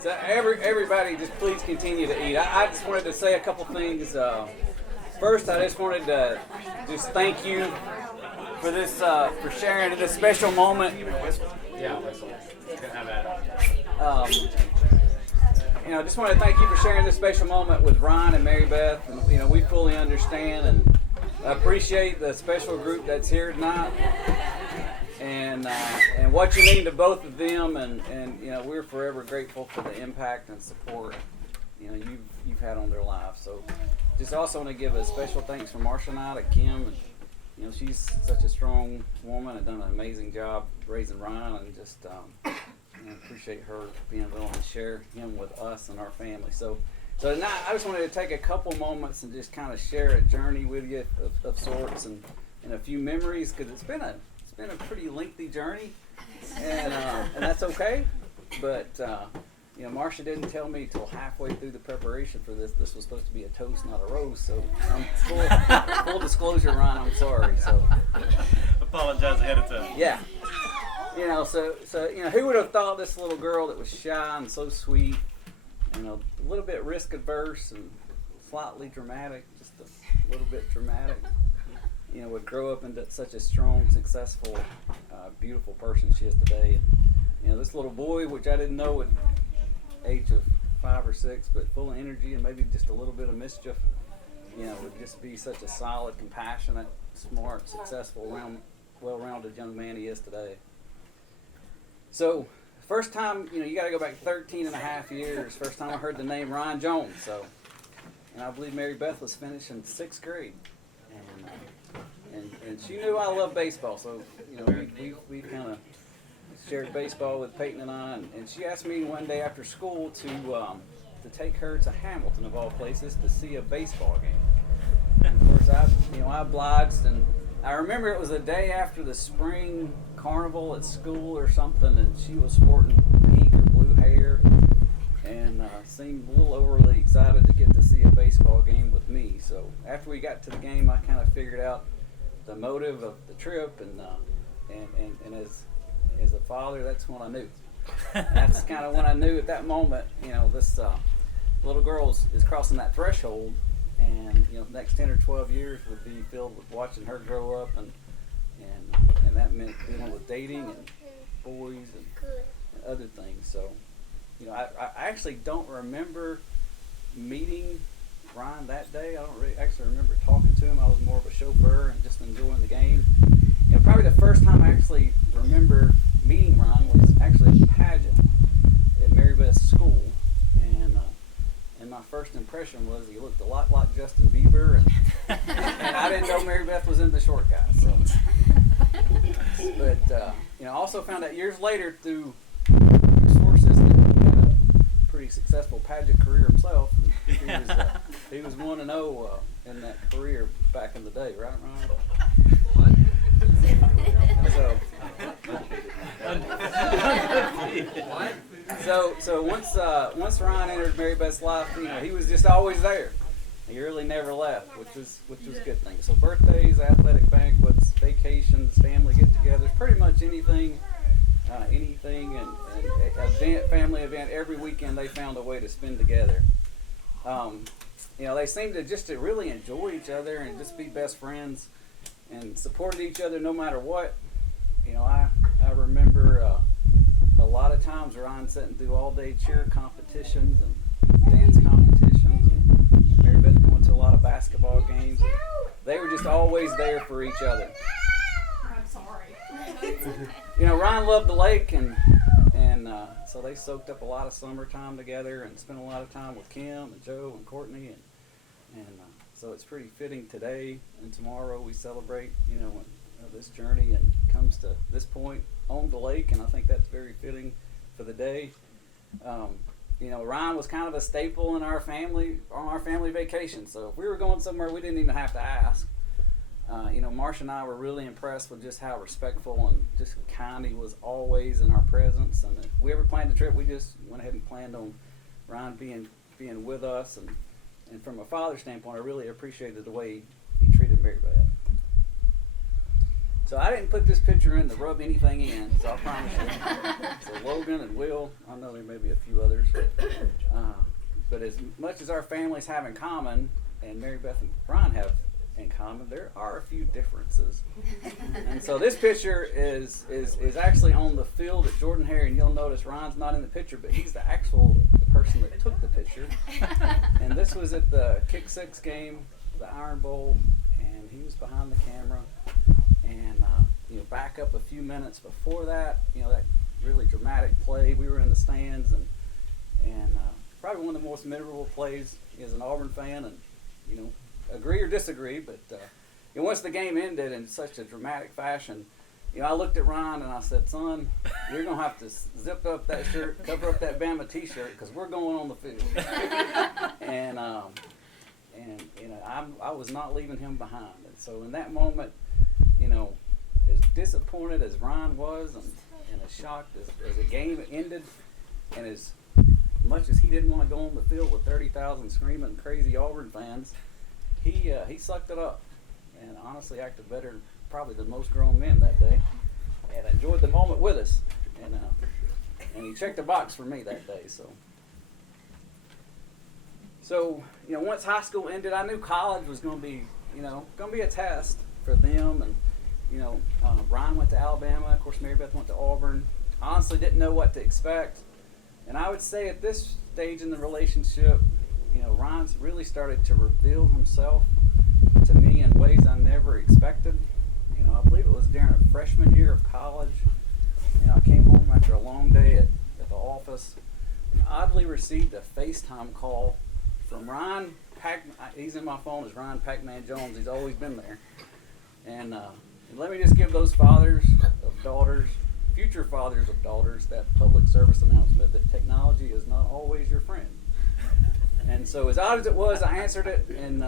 So everybody, just please continue to eat. I just wanted to say a couple things. First, I just wanted to just thank you for this, for sharing this special moment. Yeah, whistle. Have at it. Just want to thank you for sharing this special moment with Ryan and Mary Beth. And, we fully understand and appreciate the special group that's here tonight. And what you mean to both of them, and we're forever grateful for the impact and support you've had on their lives. So just also want to give a special thanks from Marsha and I to Kim. And, she's such a strong woman and done an amazing job raising Ryan, and just appreciate her being willing to share him with us and our family. So now I just wanted to take a couple moments and just kind of share a journey with you of sorts and a few memories, because it's been a pretty lengthy journey, and that's okay. But Marsha didn't tell me till halfway through the preparation for this. This was supposed to be a toast, not a roast. So full disclosure, Ron, I'm sorry. So apologize ahead of time. Yeah. So who would have thought this little girl that was shy and so sweet, a little bit risk adverse and slightly dramatic, just a little bit dramatic, would grow up into such a strong, successful, beautiful person she is today. And, this little boy, which I didn't know at age of 5 or 6, but full of energy and maybe just a little bit of mischief, would just be such a solid, compassionate, smart, successful, well-rounded young man he is today. So, first time, you got to go back 13 and a half years, first time I heard the name Ryan Jones. So, and I believe Mary Beth was finishing 6th grade. And she knew I loved baseball, so we kind of shared baseball with Peyton and I. And she asked me one day after school to take her to Hamilton, of all places, to see a baseball game. And of course, I obliged, and I remember it was a day after the spring carnival at school or something, and she was sporting pink or blue hair, and seemed a little overly excited to get to see a baseball game with me. So after we got to the game, I kind of figured out the motive of the trip, and as a father, that's when I knew. That's kind of when I knew at that moment, this little girl is crossing that threshold, and the next 10 or 12 years would be filled with watching her grow up, and that meant dealing with dating and boys and other things. So, I actually don't remember meeting Ryan that day. I don't really actually remember talking to him. I was more of a chauffeur and just enjoying the game. Probably the first time I actually remember meeting Ryan was actually at a pageant at Mary Beth's school, and my first impression was he looked a lot like Justin Bieber, and I didn't know Mary Beth was into short guys. So. But I also found out years later through sources that he had a pretty successful pageant career himself. He was 1-0 in that career back in the day, right, Ryan? So once Ryan entered Mary Beth's life, he was just always there. He really never left, which was a good thing. So birthdays, athletic banquets, vacations, family get-togethers, pretty much anything, and event, family event, every weekend they found a way to spend together. They seemed to really enjoy each other and just be best friends and supported each other no matter what. I remember a lot of times Ryan sitting through all-day cheer competitions and dance competitions, and Mary Beth going to a lot of basketball games. They were just always there for each other. I'm sorry. Ryan loved the lake, and so they soaked up a lot of summertime together and spent a lot of time with Kim and Joe and Courtney, and so it's pretty fitting today and tomorrow we celebrate, this journey and comes to this point on the lake, and I think that's very fitting for the day. Ryan was kind of a staple in our family on our family vacation, so if we were going somewhere we didn't even have to ask. Marsha and I were really impressed with just how respectful and just kind he was always in our presence, and if we ever planned a trip, we just went ahead and planned on Ryan being with us, and from a father standpoint, I really appreciated the way he treated Mary Beth. So I didn't put this picture in to rub anything in, so I promise you. So Logan and Will, I know there may be a few others. But as much as our families have in common, and Mary Beth and Ron have in common, there are a few differences. And so this picture is actually on the field at Jordan Hare, and you'll notice Ron's not in the picture, but he's the person that took the picture. And this was at the Kick Six game, the Iron Bowl, and he was behind the camera. And back up a few minutes before that, that really dramatic play, we were in the stands, and probably one of the most memorable plays as an Auburn fan, and agree or disagree, but once the game ended in such a dramatic fashion, I looked at Ron and I said, "Son, you're gonna have to zip up that shirt, cover up that Bama T-shirt, because we're going on the field." and I was not leaving him behind. And so in that moment, as disappointed as Ron was, and as shocked as the game ended, and as much as he didn't want to go on the field with 30,000 screaming crazy Auburn fans, he sucked it up and honestly acted better probably than most grown men that day, and enjoyed the moment with us, and he checked the box for me that day. So once high school ended, I knew college was going to be a test for them, and Ryan went to Alabama. Of course, Mary Beth went to Auburn. Honestly, didn't know what to expect. And I would say at this stage in the relationship, Ryan's really started to reveal himself to me in ways I never expected. I believe it was during a freshman year of college. I came home after a long day at the office and oddly received a FaceTime call from Ryan he's in my phone as Ryan Pac-Man Jones. He's always been there. And let me just give those fathers of daughters, future fathers of daughters, that public service announcement that technology is not always your friend. And so as odd as it was, I answered it, and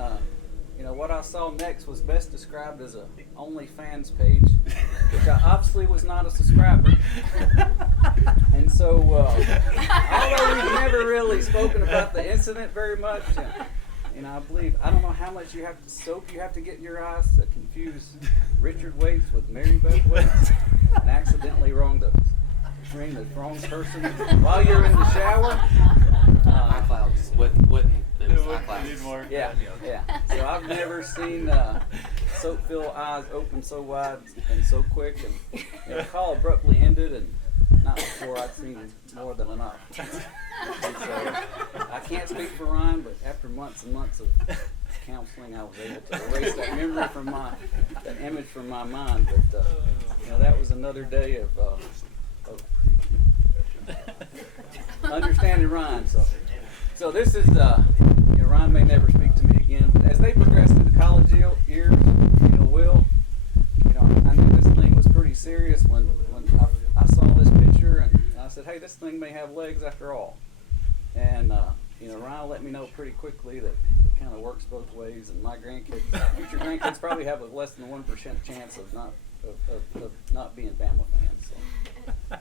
what I saw next was best described as a OnlyFans page, which I obviously was not a subscriber. And so although we've never really spoken about the incident very much, I don't know how much soap you have to get in your eyes to confuse Richard Waits with Mary Beth Waits and accidentally ring the wrong person while you're in the shower. iClouds wouldn't lose iClouds. Yeah. So I've never seen soap-filled eyes open so wide and so quick, and the call abruptly ended, and not before I'd seen more than enough. And so I can't speak for Ryan, but after months and months of counseling, I was able to erase that memory that image from my mind. But that was another day of understanding Ryan. So this is Ryan may never speak to me again, but as they progressed through the college years, Will, I knew this thing was pretty serious when I saw this picture, and I said, hey, this thing may have legs after all. And Ryan let me know pretty quickly that it kind of works both ways, and my future grandkids probably have a less than 1% chance of not being Bama fans.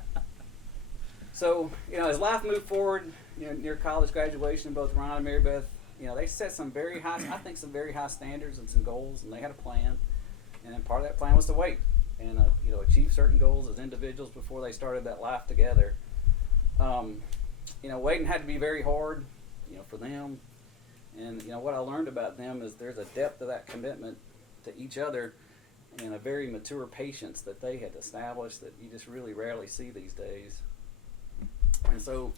So as life moved forward, near college graduation, both Ron and Mary Beth, they set some very high standards and some goals, and they had a plan. And then part of that plan was to wait and achieve certain goals as individuals before they started that life together. Waiting had to be very hard, for them. And what I learned about them is there's a depth of that commitment to each other and a very mature patience that they had established that you just really rarely see these days. And so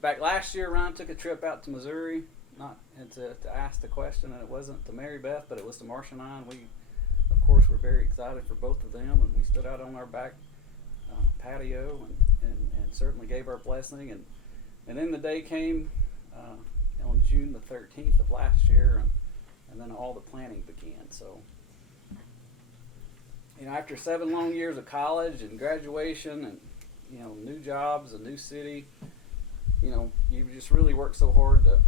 back last year, Ryan took a trip out to Missouri, to ask the question, and it wasn't to Mary Beth, but it was to Marcia and I, and we, of course, were very excited for both of them, and we stood out on our back patio and certainly gave our blessing, and then the day came on June the 13th of last year, and then all the planning began. So after 7 long years of college and graduation and new jobs, a new city, you just really worked so hard to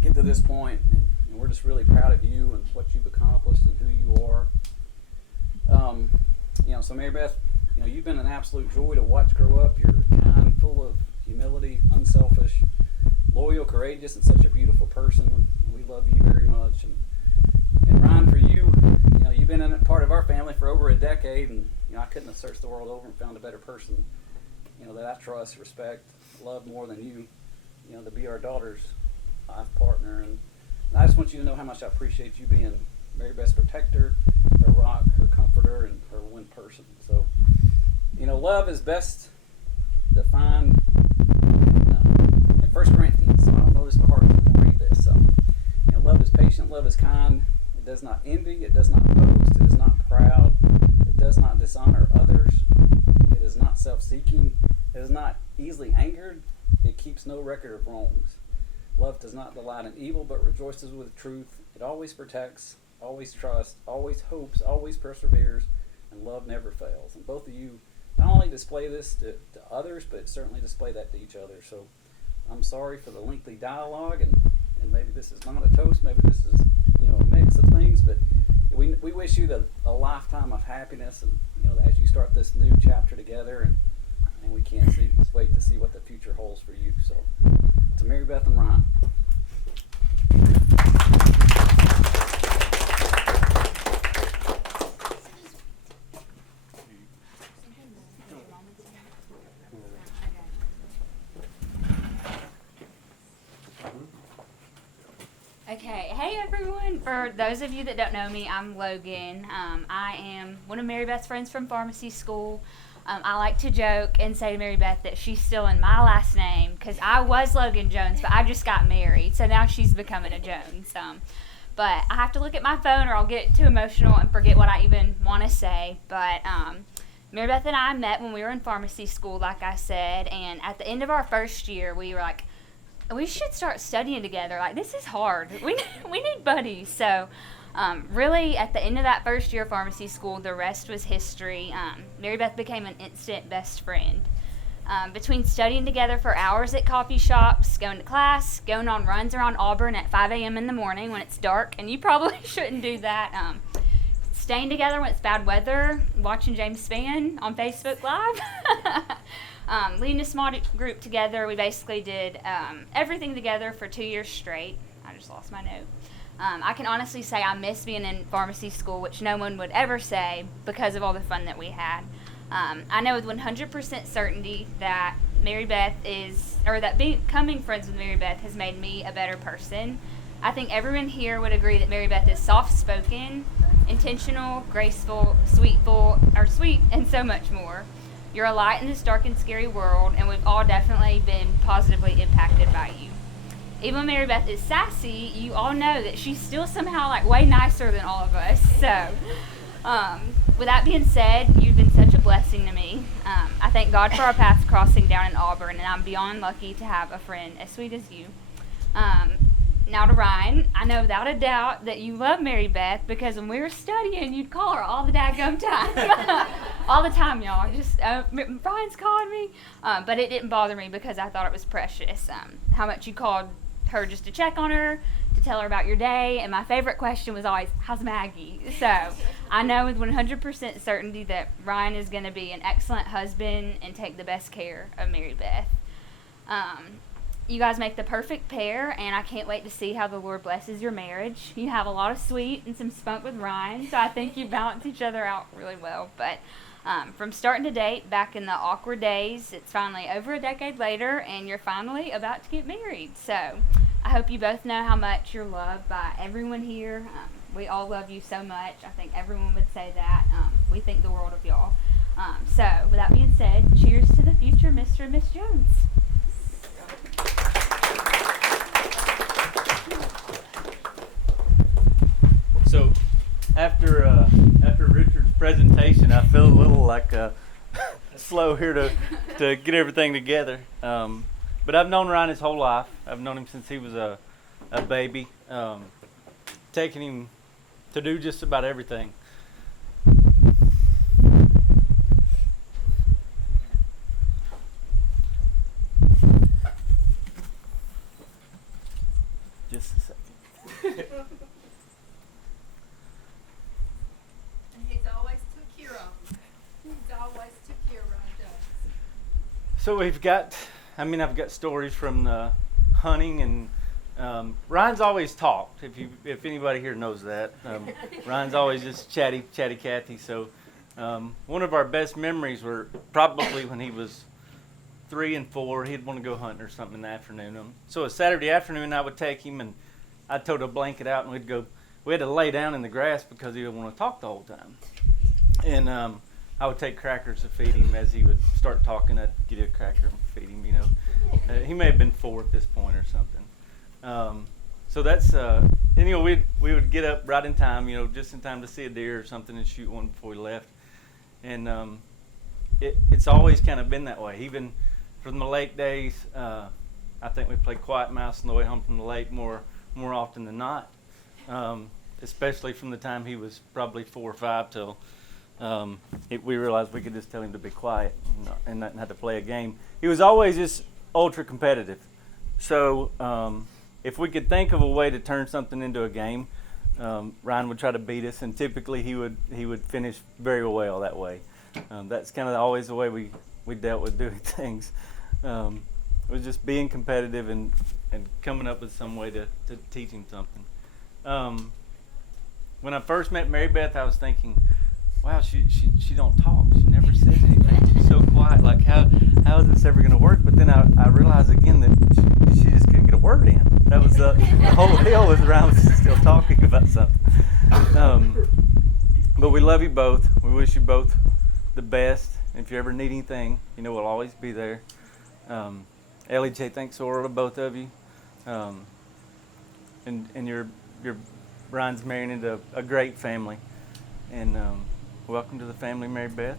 get to this point, and we're just really proud of you and what you've accomplished and who you are. So Mary Beth, you've been an absolute joy to watch grow up. You're kind, full of humility, unselfish, loyal, courageous, and such a beautiful person. And we love you very much. And Ron, for you, you've been in a part of our family for over a decade, and I couldn't have searched the world over and found a better person, that I trust, respect, love more than you, to be our daughter's life partner. And I just want you to know how much I appreciate you being Mary Beth's protector, her rock, her comforter, and her one person. So, love is best defined in 1 Corinthians. So I don't know this by heart, but I'm going to read this. So, love is patient, love is kind. It does not envy, it does not boast, it is not proud, it does not dishonor others, it is not self-seeking, it is not easily angered, it keeps no record of wrongs. Love does not delight in evil, but rejoices with truth. It always protects, always trusts, always hopes, always perseveres, and love never fails. And both of you not only display this to others, but certainly display that to each other. So I'm sorry for the lengthy dialogue, and maybe this is not a toast, maybe this is a mix of things, but we wish you a lifetime of happiness, and as you start this new chapter together, and we can't wait to see what the future holds for you. So to Mary Beth and Ron. Okay, hey everyone. For those of you that don't know me, I'm Logan. I am one of Mary Beth's friends from pharmacy school. I like to joke and say to Mary Beth that she's still in my last name because I was Logan Jones, but I just got married, so now she's becoming a Jones. But I have to look at my phone or I'll get too emotional and forget what I even want to say. But Mary Beth and I met when we were in pharmacy school, like I said, and at the end of our first year, we were like, we should start studying together. Like, this is hard. We need buddies. So, really, at the end of that first year of pharmacy school, the rest was history. Mary Beth became an instant best friend. Between studying together for hours at coffee shops, going to class, going on runs around Auburn at 5 a.m. in the morning when it's dark, and you probably shouldn't do that. Staying together when it's bad weather, watching James Spann on Facebook Live. Leading a small group together, we basically did everything together for 2 years straight. I just lost my note. I can honestly say I miss being in pharmacy school, which no one would ever say because of all the fun that we had. I know with 100% certainty that becoming friends with Mary Beth has made me a better person. I think everyone here would agree that Mary Beth is soft-spoken, intentional, graceful, sweet, and so much more. You're a light in this dark and scary world, and we've all definitely been positively impacted by you. Even when Mary Beth is sassy, you all know that she's still somehow way nicer than all of us. So, with that being said, you've been such a blessing to me. I thank God for our paths crossing down in Auburn, and I'm beyond lucky to have a friend as sweet as you. Now to Ryan, I know without a doubt that you love Mary Beth because when we were studying, you'd call her all the daggum time. All the time, y'all. Just, Brian's calling me. But it didn't bother me because I thought it was precious. How much you called her just to check on her, to tell her about your day. And my favorite question was always, how's Maggie? So I know with 100% certainty that Ryan is going to be an excellent husband and take the best care of Mary Beth. You guys make the perfect pair, and I can't wait to see how the Lord blesses your marriage. You have a lot of sweet and some spunk with Ryan, so I think you balance each other out really well. But from starting to date, back in the awkward days, it's finally over a decade later, and you're finally about to get married. So I hope you both know how much you're loved by everyone here. We all love you so much. I think everyone would say that. We think the world of y'all. So with that being said, cheers to the future, Mr. and Miss Jones. So, after Richard's presentation, I feel a little slow here to get everything together. But I've known Ryan his whole life. I've known him since he was a baby, taking him to do just about everything. Just a second. He's always took care of them. He's always took care of us. So I've got stories from the hunting and Ryan's always talked. If anybody here knows that, Ryan's always just chatty Cathy. So one of our best memories were probably when he was 3 and 4. He'd want to go hunting or something in the afternoon. So a Saturday afternoon, I would take him and I'd tote a blanket out and we'd go. We had to lay down in the grass because he didn't want to talk the whole time. And I would take crackers to feed him. As he would start talking, I'd get a cracker and feed him. He may have been 4 at this point or something. So that's we would get up right in time, just in time to see a deer or something and shoot one before we left. And it's always kind of been that way. Even from the lake days, I think we played quiet mouse on the way home from the lake more often than not. Especially from the time he was probably 4 or 5 till we realized we could just tell him to be quiet and not have to play a game. He was always just ultra competitive. So if we could think of a way to turn something into a game, Ryan would try to beat us, and typically he would finish very well that way. That's kind of always the way we dealt with doing things. It was just being competitive and coming up with some way to teach him something. When I first met Mary Beth, I was thinking, wow, she don't talk. She never says anything. She's so quiet. Like, how is this ever going to work? But then I realized again that she just couldn't get a word in. That was the whole deal, was Ryan was still talking about something. But we love you both. We wish you both the best. If you ever need anything, we'll always be there. Ellie J, thanks Aura to both of you. And your Ryan's marrying into a great family. And welcome to the family, Mary Beth.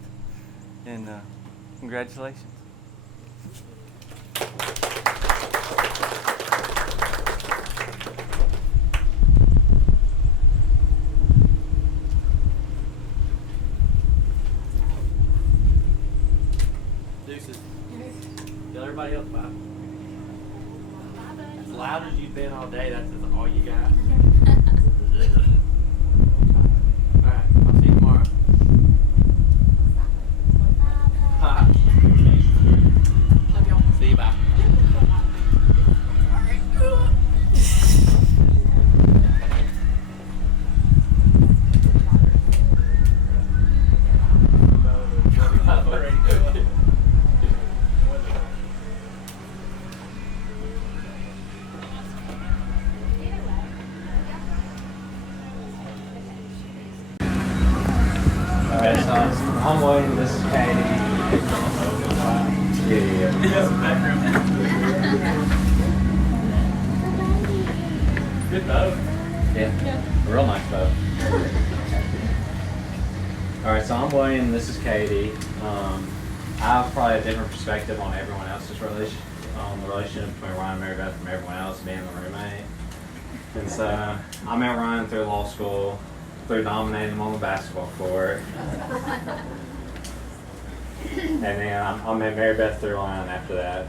And congratulations. Deuces. Tell everybody else bye. As loud as you've been all day, that's all you got. Alright, I'll see you tomorrow. Bye. See you, bye. I'm William, this is Katie. Good boat. Yeah, real nice boat. Alright, so I'm William, this is Katie. I have probably a different perspective on everyone else's on the relationship between Ryan and Mary Beth from everyone else being the roommate. And so I met Ryan through law school, through dominating him on the basketball court. And then I met Mary Beth through Ryan after that.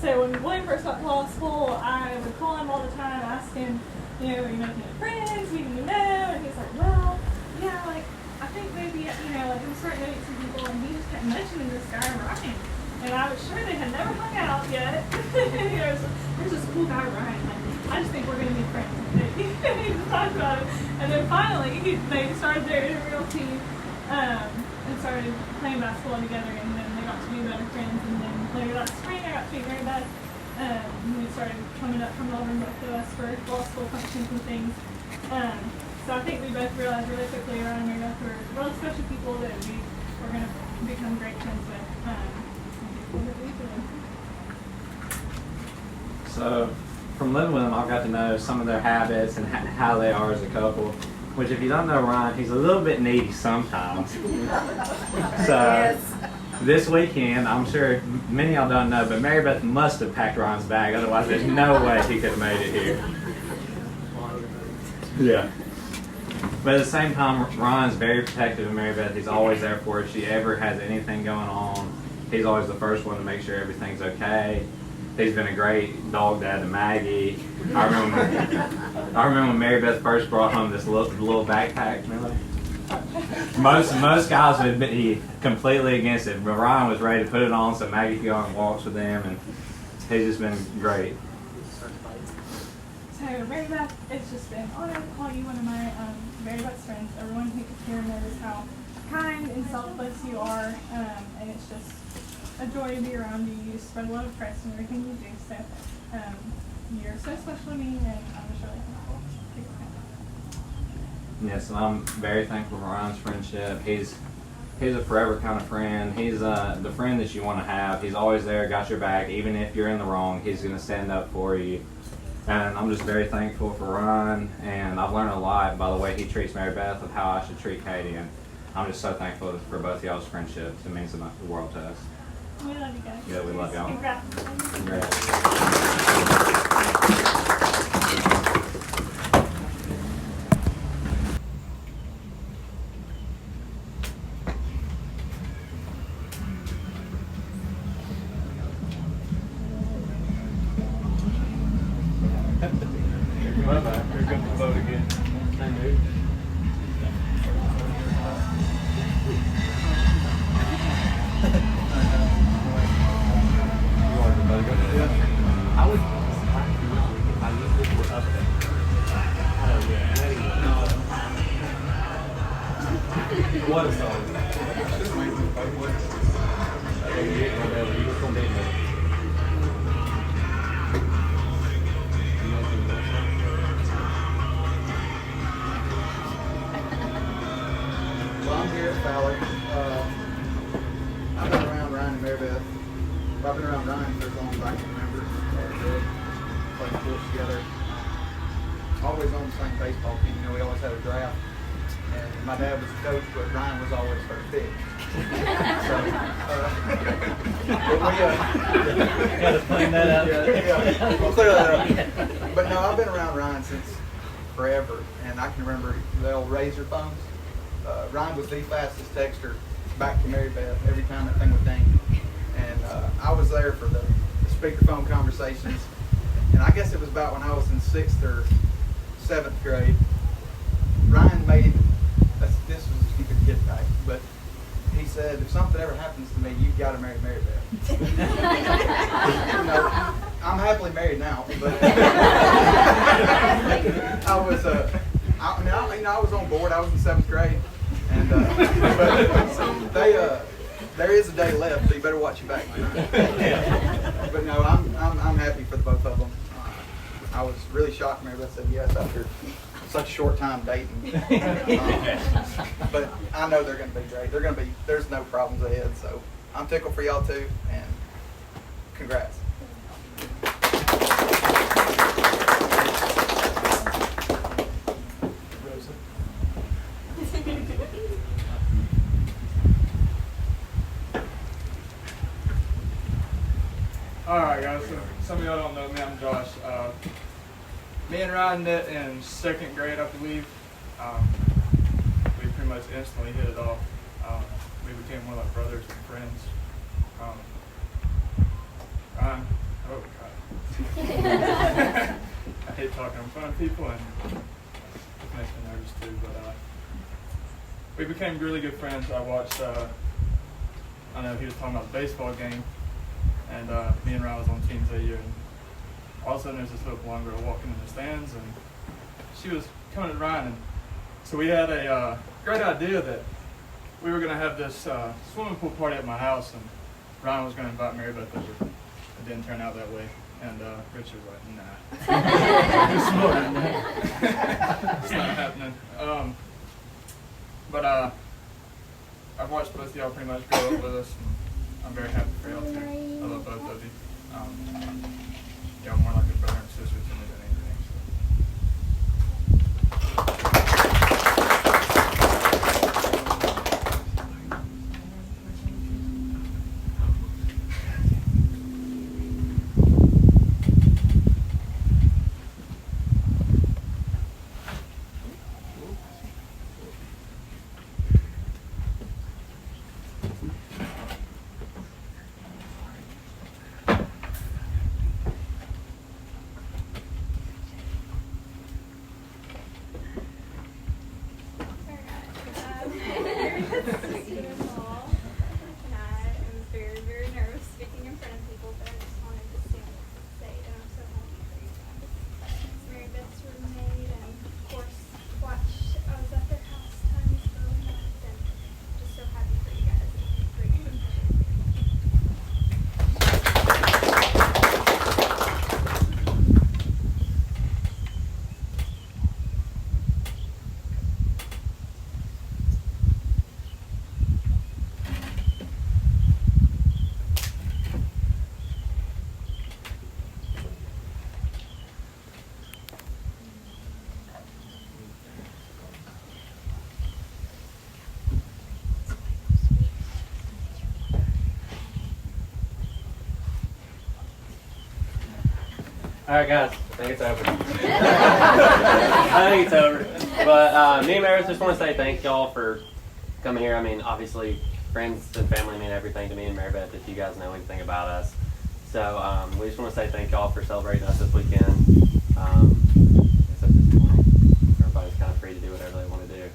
So when William first got to law school, I would call him all the time, ask him, are you making any friends? Who do you know? And he's like, well, yeah, like, I think maybe, like, I'm starting to meet some people, and he just kept mentioning this guy, Ryan. And I was sure they had never hung out yet. There's this cool guy, Ryan. I just think we're going to be friends. He just talked about it. And then finally, they started their intramural team and started playing basketball together, and then they got to be better friends. And then later that spring, I got to meet Mary Beth. And we started coming up from Melbourne, both of us, for law school functions and things. So I think we both realized really quickly around Mary Beth were really special people that we were going to become great friends with. So from living with them, I've got to know some of their habits and how they are as a couple. Which, if you don't know Ryan, he's a little bit needy sometimes. So this weekend, I'm sure many of y'all don't know, but Mary Beth must have packed Ryan's bag. Otherwise, there's no way he could have made it here. Yeah. But at the same time, Ryan's very protective of Mary Beth. He's always there for her. If she ever has anything going on, he's always the first one to make sure everything's okay. He's been a great dog dad to Maggie. I remember when Mary Beth first brought home this little backpack. Remember? Most guys would be completely against it, but Ryan was ready to put it on so Maggie could go on walks with him, and he's just been great. So, Mary Beth, it's just been an honor to call you one of my very best friends. Everyone who could hear knows how kind and selfless you are, and it's just a joy to be around you. You spread a lot of Christ in everything you do, so you're so special to me, and I'm just really thankful. Yes, and I'm very thankful for Ryan's friendship. He's a forever kind of friend. He's the friend that you want to have. He's always there, got your back, even if you're in the wrong. He's going to stand up for you. And I'm just very thankful for Ryan, and I've learned a lot by the way he treats Mary Beth of how I should treat Katie, and I'm just so thankful for both y'all's friendships. It means the world to us. We love you guys. Yeah, we love y'all. Congrats. Congrats. Here comes the boat again. I was if I knew this were up there. Oh yeah. What a song. You just gonna be Well, I'm here at Fowler. I've been around Ryan and Mary Beth. I've been around Ryan for as long as I can remember. Played sports together. Always on the same baseball team. You know, we always had a draft. And my dad was the coach, but Ryan was always first pick. So, but we, Gotta clean that up. yeah, we'll clear that up. But no, I've been around Ryan since forever, and I can remember the old razor phones. Ryan was the fastest texter back to Mary Beth every time that thing would ding. And I was there for the speakerphone conversations. And I guess it was about when I was in 6th or 7th grade. Ryan made, this was a stupid kid type, but he said, if something ever happens to me, you've got to marry Mary Beth. You know, I'm happily married now, but I was on board. I was in 7th grade, and but there is a day left, so you better watch your back. But no, I'm happy for the both of them. I was really shocked Mary Beth said yes after such a short time dating. But I know they're going to be great. There's no problems ahead, so I'm tickled for y'all too, and congrats. Alright guys, so some of y'all don't know me, I'm Josh. Me and Ryan met in 2nd grade, I believe. We pretty much instantly hit it off. We became more like brothers and friends. Ryan, oh god. I hate talking in front of people, and it makes me nervous too, but we became really good friends. I watched, I know he was talking about the baseball game, and me and Ryan was on teams that year, and all of a sudden there's this little blonde girl walking in the stands, and she was coming at Ryan, and so we had a great idea that we were going to have this swimming pool party at my house, and Ryan was going to invite Mary Beth over. It didn't turn out that way, and Richard was like, nah. You're smarter than that. It's not happening. But I've watched both of y'all pretty much grow up with us, and I'm very happy for y'all too. I love both of you. Y'all more like a brother and sister to me than anything. right, guys. I think it's over. I think it's over. But me and Meredith just want to say thank y'all for coming here. I mean, obviously, friends and family mean everything to me and Mary Beth if you guys know anything about us. So we just want to say thank y'all for celebrating us this weekend. I guess at this point, everybody's kind of free to do whatever they want to do.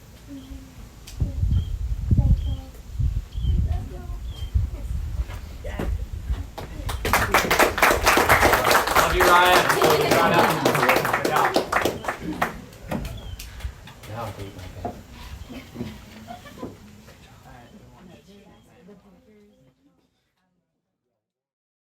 Love you, Ryan. Good job. Now I'll keep my pen.